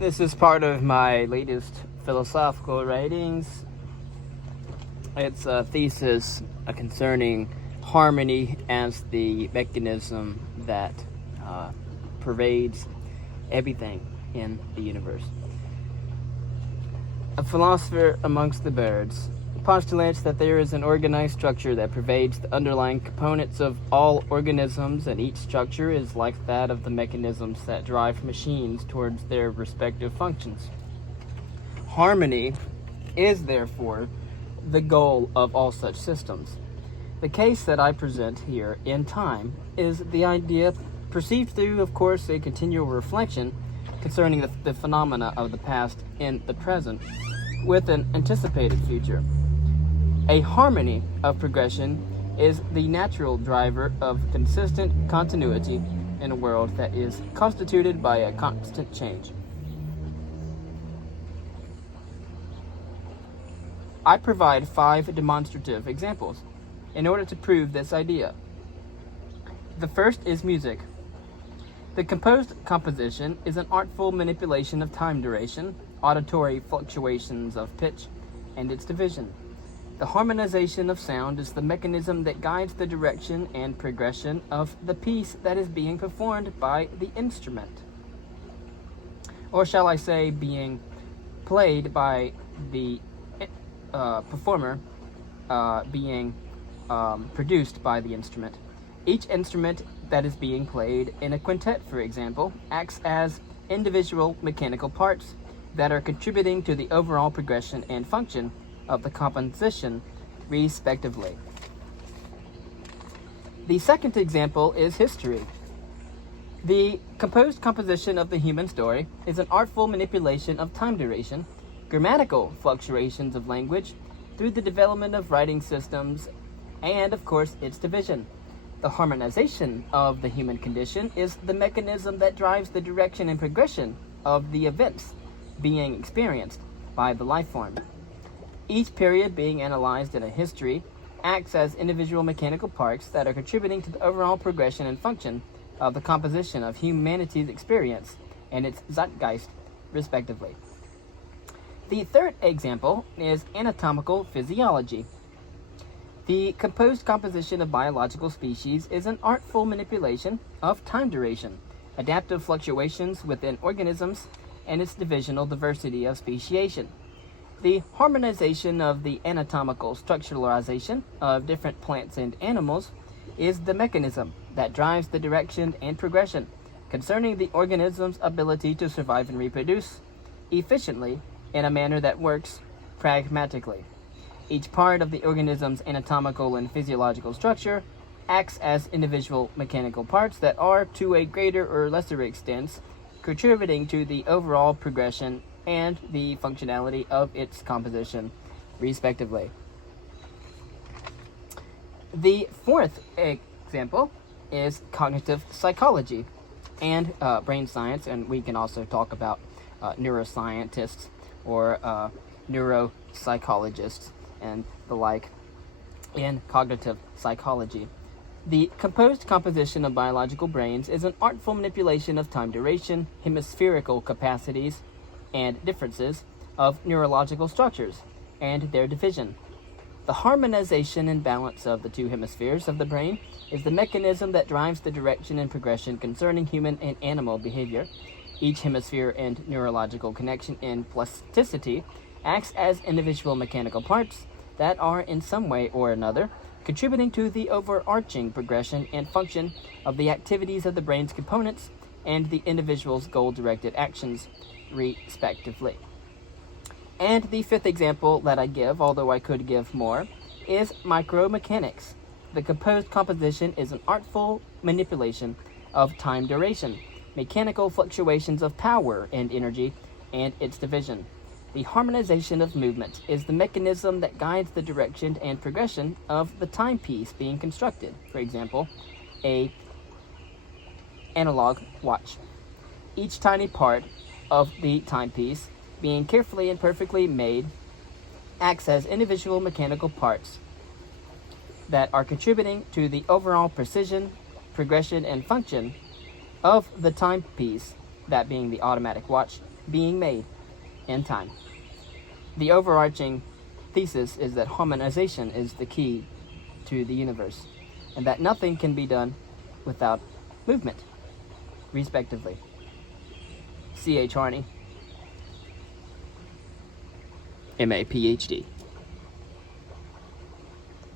This is part of my latest philosophical writings. It's a thesis concerning harmony as the mechanism that pervades everything in the universe. A philosopher amongst the birds postulates that there is an organized structure that pervades the underlying components of all organisms, and each structure is like that of the mechanisms that drive machines towards their respective functions. Harmony is therefore the goal of all such systems. The case that I present here in time is the idea perceived through, of course, a continual reflection concerning the phenomena of the past in the present with an anticipated future. A harmony of progression is the natural driver of consistent continuity in a world that is constituted by a constant change. I provide 5 demonstrative examples in order to prove this idea. The first is music. The composed composition is an artful manipulation of time duration, auditory fluctuations of pitch, and its division. The harmonization of sound is the mechanism that guides the direction and progression of the piece that is being performed by the instrument. Or shall I say, being played by the performer, being produced by the instrument. Each instrument that is being played in a quintet, for example, acts as individual mechanical parts that are contributing to the overall progression and function of the composition, respectively. The second example is history. The composed composition of the human story is an artful manipulation of time duration, grammatical fluctuations of language, through the development of writing systems, and, of course, its division. The harmonization of the human condition is the mechanism that drives the direction and progression of the events being experienced by the life form. Each period being analyzed in a history acts as individual mechanical parts that are contributing to the overall progression and function of the composition of humanity's experience and its zeitgeist, respectively. The third example is anatomical physiology. The composed composition of biological species is an artful manipulation of time duration, adaptive fluctuations within organisms, and its divisional diversity of speciation. The harmonization of the anatomical structuralization of different plants and animals is the mechanism that drives the direction and progression concerning the organism's ability to survive and reproduce efficiently in a manner that works pragmatically. Each part of the organism's anatomical and physiological structure acts as individual mechanical parts that are, to a greater or lesser extent, contributing to the overall progression and the functionality of its composition, respectively. The fourth example is cognitive psychology and brain science, and we can also talk about neuroscientists or neuropsychologists and the like in cognitive psychology. The composed composition of biological brains is an artful manipulation of time duration, hemispherical capacities, and differences of neurological structures and their division. The harmonization and balance of the two hemispheres of the brain is the mechanism that drives the direction and progression concerning human and animal behavior. Each hemisphere and neurological connection in plasticity acts as individual mechanical parts that are in some way or another contributing to the overarching progression and function of the activities of the brain's components and the individual's goal-directed actions, respectively. And the fifth example that I give, although I could give more, is micromechanics. The composed composition is an artful manipulation of time duration, mechanical fluctuations of power and energy, and its division. The harmonization of movement is the mechanism that guides the direction and progression of the timepiece being constructed. For example, a analog watch. Each tiny part of the timepiece, being carefully and perfectly made, acts as individual mechanical parts that are contributing to the overall precision, progression, and function of the timepiece, that being the automatic watch, being made in time. The overarching thesis is that harmonization is the key to the universe, and that nothing can be done without movement, respectively. C.H. Harney, M.A. Ph.D.